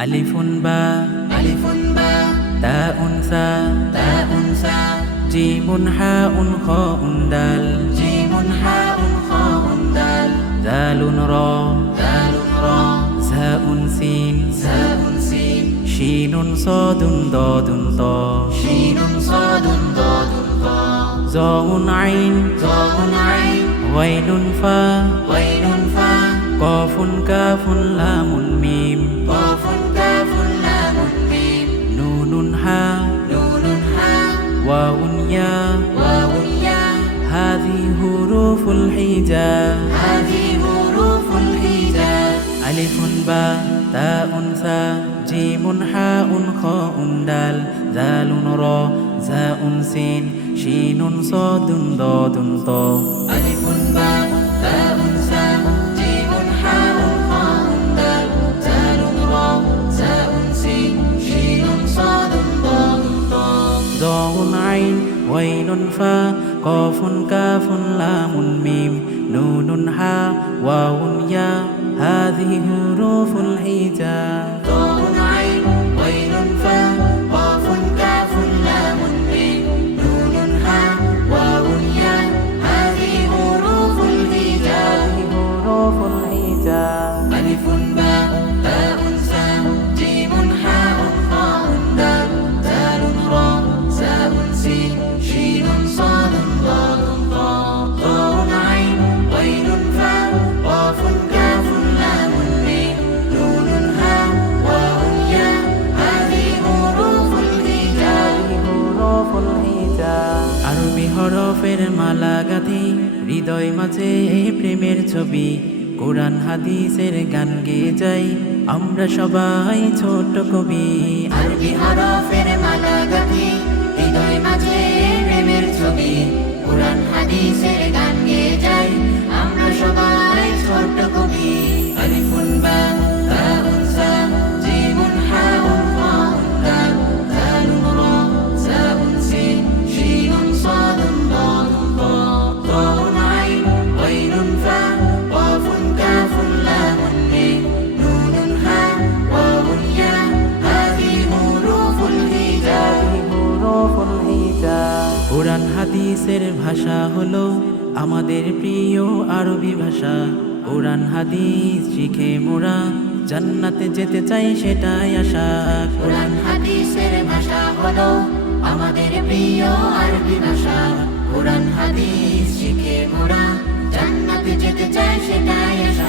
ألف باء ألف باء تاء ثاء تاء ثاء جيم حاء خاء دال جيم حاء خاء دال ذال را دال را ساء سين ساء سين شين صاد ضاد طا شين صاد ضاد طاء زاء عين ضاء عين غين فاء وين فاء قاف كاف لام ميم قاف تاء ثاء جيم حاء خاء دال ذال را زاء سين شين صاد ضاد طا. ألف باء تاء جيم حاء خاء دال دال را زاء سين شين صاد ضاد طاء ضاء عين غين فاء قاف كاف لام ميم نون حاء واو ياء عليه حروف الحجاب. মালা হৃদয় মাঝে প্রেমের ছবি। কোরআন, হাদিসের গান গেয়ে যাই, আমরা সবাই ছোট কবি। আরবি হরফের মালা হৃদয় মাঝে প্রেমের ছবি। কোরআন, হাদিসের গান গেয়ে যাই, আমরা সবাই কোরআন, হাদিসের ভাষা হলো আমাদের প্রিয় আরবি ভাষা। কোরআন, হাদিস শিখে মোরা জান্নাতে যেতে চাই সেটাই আশা। কোরআন, হাদিসের ভাষা হলো আমাদের প্রিয় আরবি ভাষা। কোরআন, হাদিস শিখে মোরা জান্নাতে যেতে চাই সেটাই আশা।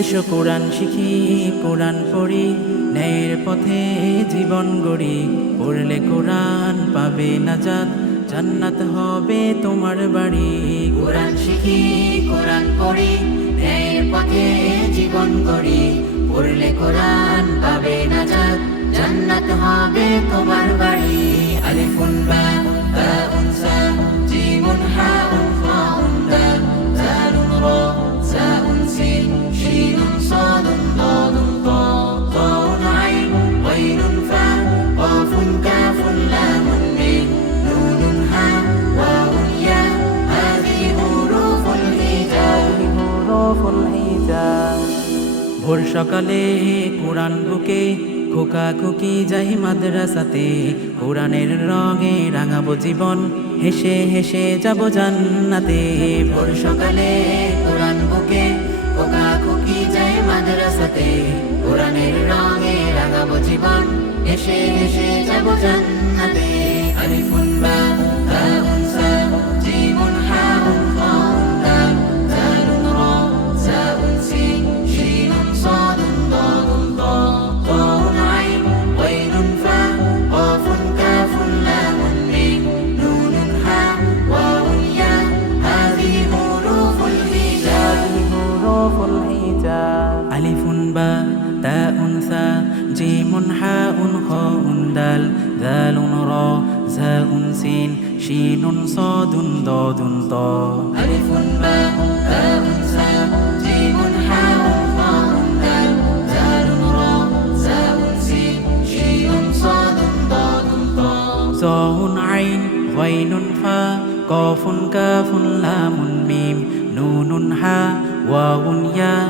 এসো কোরআন শিখি, কোরআন পড়ি, ন্যায়ের পথে জীবন গড়ি। পড়লে কোরআন পাবে নাজাত, জান্নাত হবে তোমার বাড়ি। কোরআন শিখি, কোরআন পড়ি, ন্যায়ের পথে জীবন গড়ি। পড়লে কোরআন পাবে নাজাত, জান্নাত হবে তোমার বাড়ি। আলিফুন বা তাউন সকালে কোরআন বুকে খোকা খুকি যাই মাদ্রাসাতে। কোরআনের রঙে রাঙাবো জীবন, হেসে হেসে যাব জান্নাতে। ভোর সকালে কোরআন বুকে খোকা খুকি যাই মাদ্রাসাতে। কোরআনের রঙে রাঙাবো জীবন, হেসে হেসে যাব জান্নাতে। আলিফুন বা دال را زاء سين شين صاد ضاد طاء ألف باء تاء ساء جيم حاء خاء دال زال را زاء سين شين صاد ضاد طاء صاء عين غين فاء قاف كاف لام ميم. نون حاء واو ياء